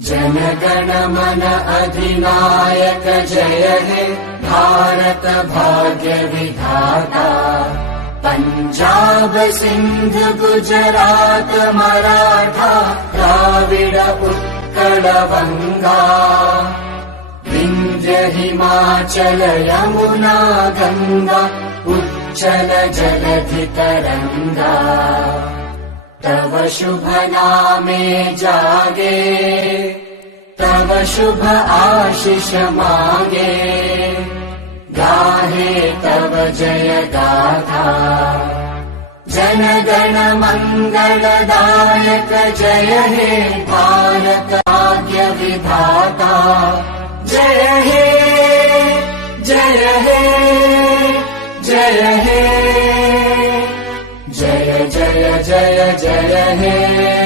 जनगण मन अधिनायक जय हे भारत भाग्य विधाता। पंजाब सिंध गुजरात मराठा द्राविड उत्कल बंगा। विंध्य हिमाचल यमुना गंगा उच्चल जलधि तरंगा। तव शुभ नामे जागे तव शुभ आशीष मागे। गाहे तव जय गाथा जनगण मंगलदायक जय हे भारत भाग्य विधाता। जय हे जय हे जय हे जय जय जय जय हे।